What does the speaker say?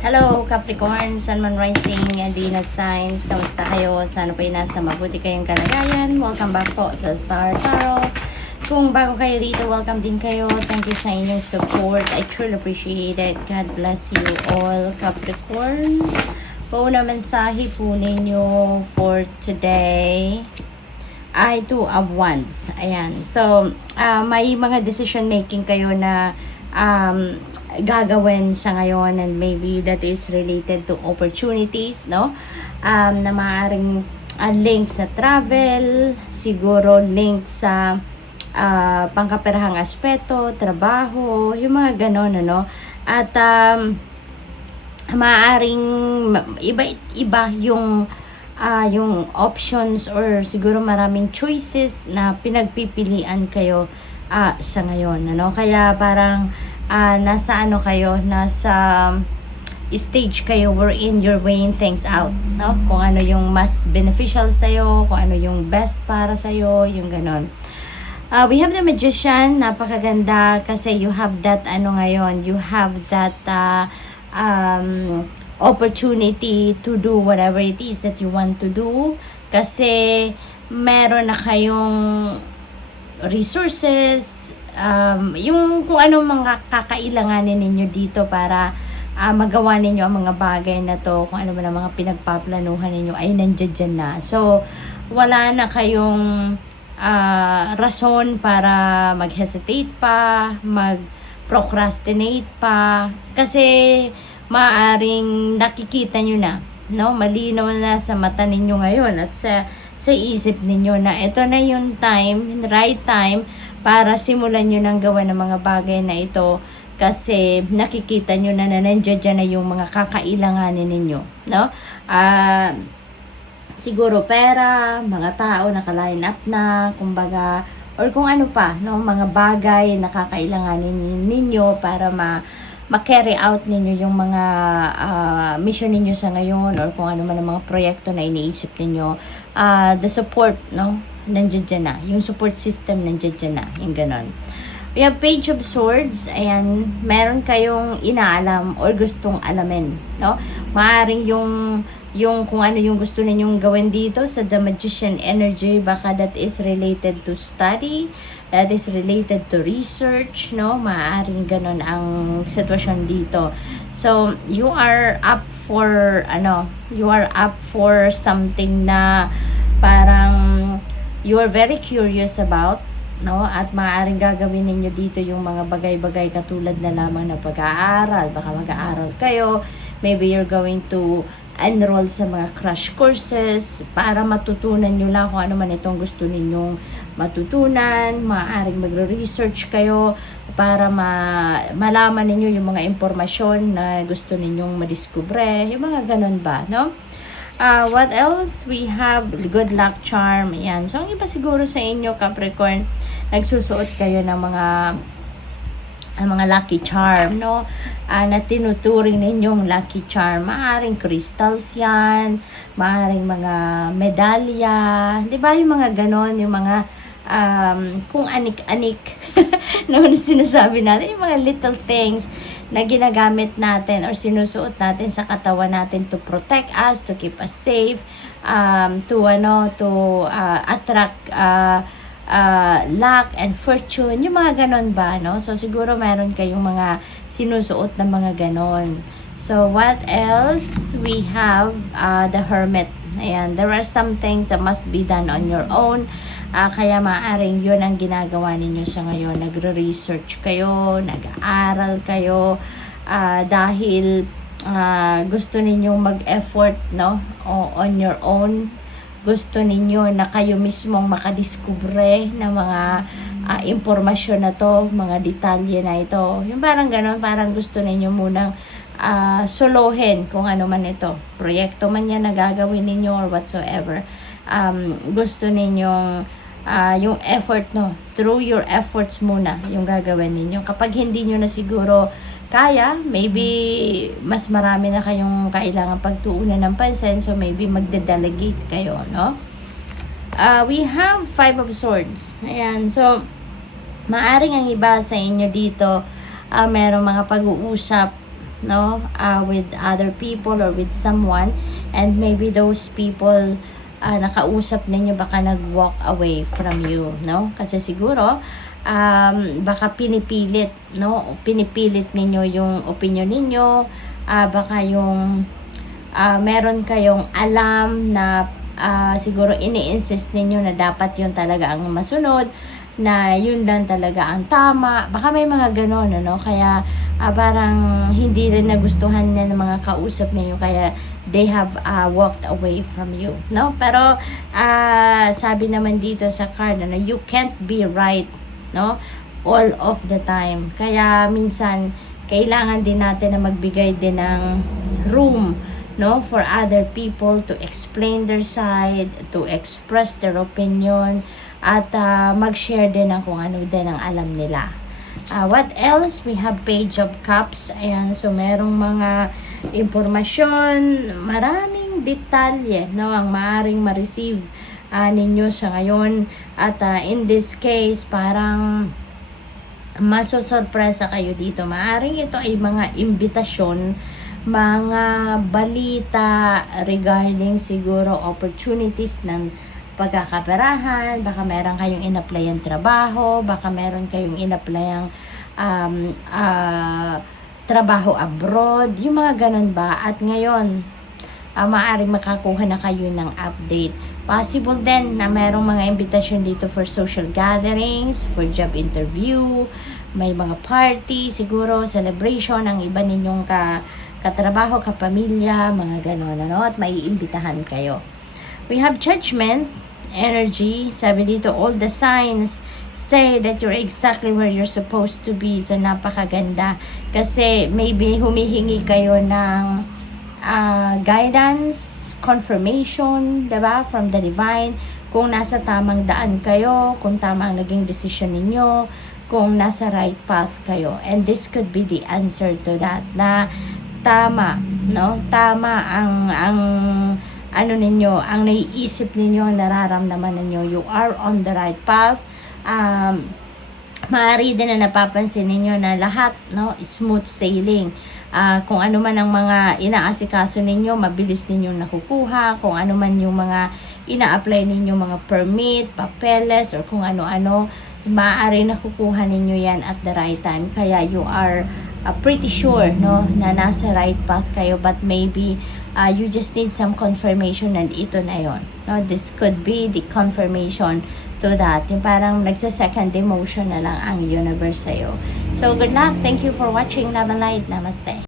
Hello Capricorn, Sun, Moon, Rising, Venus Signs. Kamusta kayo? Sana po nasa mabuti kayong kalagayan. Welcome back po sa Star Tarot. Kung bago kayo dito, welcome din kayo. Thank you sa inyong support. I truly appreciate it. God bless you all, Capricorn. Pauna mensahe po ninyo for today ay Two of Wands. Ayan. So, may mga decision making kayo na gagawin sa ngayon, and maybe that is related to opportunities, no? Na maaaring link sa travel, siguro link sa pangkaperahang aspeto, trabaho, yung mga ganon, ano? At maaaring iba yung options, or siguro maraming choices na pinagpipilian kayo sa ngayon, ano? Kaya parang nasa stage kayo wherein you're weighing things out, no? Kung ano yung mas beneficial sa'yo, kung ano yung best para sa'yo, yung ganon. We have the Magician. Napakaganda kasi you have that ngayon, you have that opportunity to do whatever it is that you want to do, kasi meron na kayong resources, yung kung ano mga kakailanganin ninyo dito para magawa ninyo ang mga bagay na to, kung ano man ang mga pinagpaplanuhan ninyo ay nandiyan dyan na. So wala na kayong rason para mag-hesitate pa, mag-procrastinate pa, kasi maaring nakikita nyo na, no? Malinaw na sa mata ninyo ngayon at sa isip ninyo na ito na yung time, right time para simulan nyo nang gawa ng mga bagay na ito, kasi nakikita nyo na nandiyan na yung mga kakailanganin ninyo, no? Siguro pera, mga tao naka-line up na, kumbaga, or kung ano pa, no, mga bagay na kakailanganin ninyo para ma-carry out ninyo yung mga mission ninyo sa ngayon, or kung ano man ang mga proyekto na iniisip ninyo. The support, no, nandiyan dyan na. Yung support system nandiyan dyan na. Yung ganon. We have Page of Swords. Ayan, meron kayong inaalam or gustong alamin, no? Maaring yung kung ano yung gusto ninyong gawin dito sa The Magician energy, baka that is related to study, that is related to research, no? Maaaring ganon ang sitwasyon dito. So, you are up for something na parang you are very curious about, no? At maaaring gagawin ninyo dito yung mga bagay-bagay katulad na lamang na pag-aaral. Baka mag-aaral kayo, maybe you're going to enroll sa mga crash courses para matutunan nyo lang kung ano man itong gusto ninyong matutunan. Maaaring magre-research kayo para malaman ninyo yung mga impormasyon na gusto ninyong madiskubre, yung mga ganun ba, no? What else? We have good luck charm. Yan. So, ang iba siguro sa inyo, Capricorn, nagsusuot kayo ng mga lucky charm, no? Na tinuturing ninyong lucky charm. Maaring crystals yan, maaring mga medalya, di ba? Yung mga ganon, yung mga kung anik-anik na sinasabi natin, yung mga little things na ginagamit natin or sinusuot natin sa katawan natin to protect us, to keep us safe, to attract luck and fortune, yung mga ganon ba, no? So siguro meron kayong mga sinusuot na mga ganon. So what else? We have the Hermit. Ayan, there are some things that must be done on your own. Kaya maaaring yun ang ginagawa ninyo sa ngayon. Nagre-research kayo, nag-aaral kayo, dahil gusto ninyong mag-effort, no? On your own. Gusto ninyo na kayo mismong makadiskubre ng mga impormasyon na to, mga detalye na ito. Yung parang ganon, parang gusto ninyo munang solohin kung ano man ito. Proyekto man yan na gagawin ninyo or whatsoever. Gusto ninyong yung effort, no? Through your efforts muna yung gagawin ninyo. Kapag hindi nyo na siguro kaya, maybe mas marami na kayong kailangan pagtuunan ng pansin, so maybe magde-delegate kayo, no? We have Five of Swords. Ayan, so maaring ang iba sa inyo dito merong mga pag-uusap no, with other people or with someone, and maybe those people nakausap ninyo baka nag-walk away from you, no? Kasi siguro baka pinipilit, no? Pinipilit ninyo yung opinion ninyo, baka yung meron kayong alam na siguro ini-insist ninyo na dapat yun talaga ang masunod, na yun lang talaga ang tama. Baka may mga ganon, ano? Kaya parang hindi rin nagustuhan na ng mga kausap ninyo, kaya they have walked away from you, no? Pero sabi naman dito sa card, ano, you can't be right, no, all of the time. Kaya minsan kailangan din natin na magbigay din ng room, no, for other people to explain their side, to express their opinion, at mag-share din ng kung ano din ang alam nila. What else? We have Page of Cups. Ayan, so merong mga impormasyon, maraming detalye, no, ang maaaring ma-receive ninyo sa ngayon. At in this case, parang masosorpresa kayo dito. Maaaring ito ay mga imbitasyon, mga balita regarding siguro opportunities ng pagkakaperahan, baka meron kayong in-apply trabaho, baka meron kayong in-apply trabaho abroad, yung mga ganun ba. At ngayon, maaaring makakuha na kayo ng update. Possible din na merong mga invitation dito for social gatherings, for job interview, may mga party, siguro celebration ang iba ninyong katrabaho, kapamilya, mga ganon, ano, at maiimbitahan kayo. We have Judgment energy. Sabi dito, all the signs say that you're exactly where you're supposed to be. So napakaganda kasi maybe humihingi kayo ng guidance, confirmation, diba, from the divine, kung nasa tamang daan kayo, kung tama ang naging decision ninyo, kung nasa right path kayo. And this could be the answer to that, na tama, no? Tama ang ano ninyo, ang naiisip ninyo, ang nararamdaman ninyo. You are on the right path. Maaari din na napapansin ninyo na lahat, no, smooth sailing. Kung ano man ang mga inaasikaso ninyo, mabilis ninyong nakukuha. Kung ano man yung mga ina-apply ninyo, mga permit, papeles, or kung ano-ano, maaari nakukuha ninyo yan at the right time. Kaya you are pretty sure, no, na nasa right path kayo, but maybe you just need some confirmation, and ito na yon, no? This could be the confirmation to that. Yung parang nagsa-second emotion na lang ang universe sa'yo. So, good luck. Thank you for watching. Love and light. Namaste.